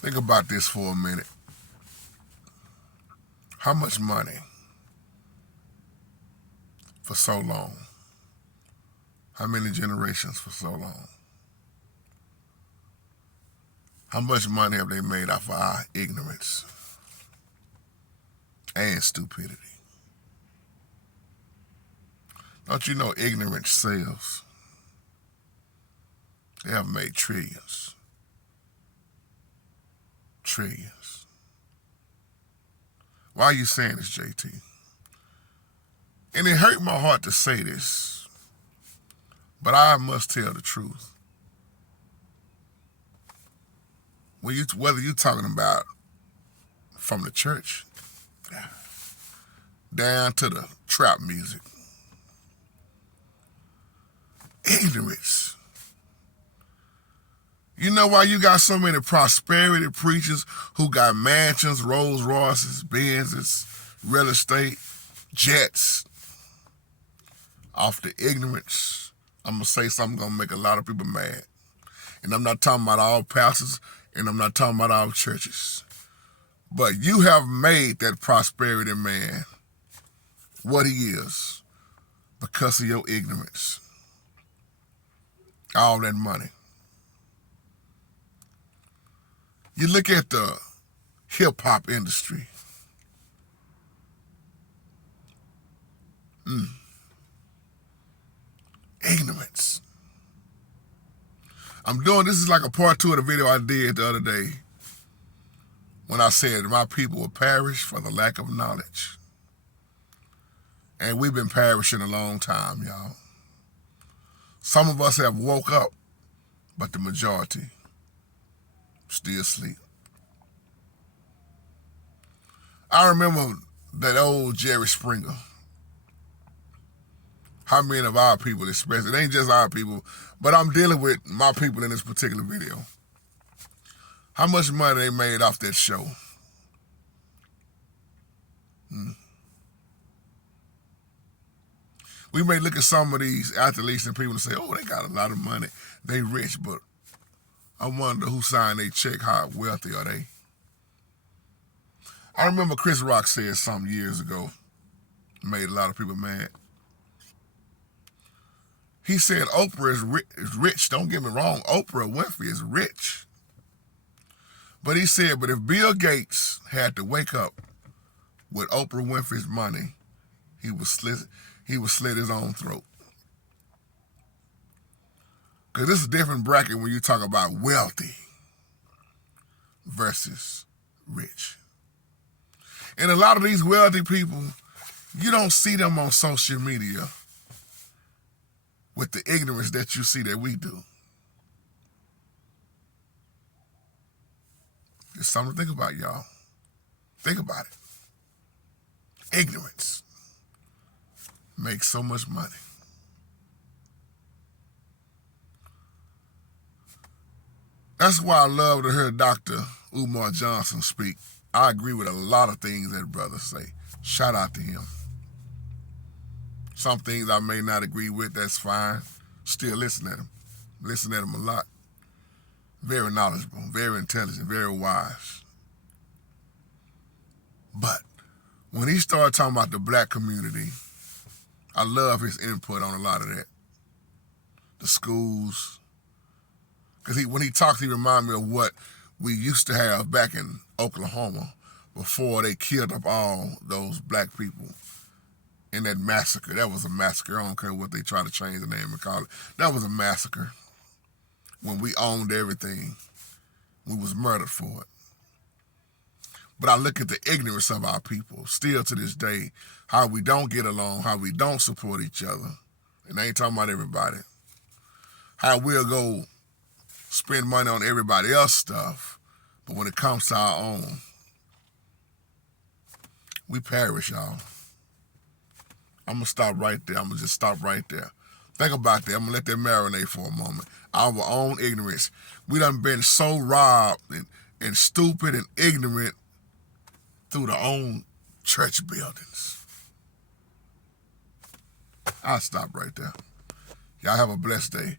Think about this for a minute. How much money for so long? How many generations for so long? How much money have they made off of our ignorance and stupidity? Don't you know ignorance sells? They have made trillions. Trillions. Why are you saying this, JT? And it hurt my heart to say this, but I must tell the truth. Whether you're talking about from the church down to the trap music, ignorance. You know why you got so many prosperity preachers who got mansions, Rolls Royces, Benzes, real estate, jets? Off the ignorance. I'm going to say something going to make a lot of people mad. And I'm not talking about all pastors, and I'm not talking about all churches. But you have made that prosperity man what he is because of your ignorance. All that money. You look at the hip-hop industry. Ignorance. This is like a part 2 of the video I did the other day when I said my people will perish for the lack of knowledge. And we've been perishing a long time, y'all. Some of us have woke up, but the majority still asleep. I remember that old Jerry Springer. How many of our people, especially, it ain't just our people, but I'm dealing with my people in this particular video. How much money they made off that show? We may look at some of these athletes and people and say, oh, they got a lot of money, they rich, but I wonder who signed their check, how wealthy are they? I remember Chris Rock said something years ago, made a lot of people mad. He said Oprah is rich. Don't get me wrong, Oprah Winfrey is rich. But he said, but if Bill Gates had to wake up with Oprah Winfrey's money, he would slit his own throat. Because this is a different bracket when you talk about wealthy versus rich. And a lot of these wealthy people, you don't see them on social media with the ignorance that you see that we do. It's something to think about, y'all. Think about it. Ignorance makes so much money. That's why I love to hear Dr. Umar Johnson speak. I agree with a lot of things that brother say. Shout out to him. Some things I may not agree with, that's fine. Still listen at him. Listen at him a lot. Very knowledgeable, very intelligent, very wise. But when he started talking about the black community, I love his input on a lot of that. The schools. Because when he talks, he reminds me of what we used to have back in Oklahoma before they killed up all those black people in that massacre. That was a massacre. I don't care what they try to change the name and call it. That was a massacre. When we owned everything, we was murdered for it. But I look at the ignorance of our people, still to this day, how we don't get along, how we don't support each other. And I ain't talking about everybody. How we'll go spend money on everybody else's stuff, but when it comes to our own, we perish, y'all. I'm going to stop right there. I'm going to just stop right there. Think about that. I'm going to let that marinate for a moment. Our own ignorance. We done been so robbed and stupid and ignorant through the own church buildings. I'll stop right there. Y'all have a blessed day.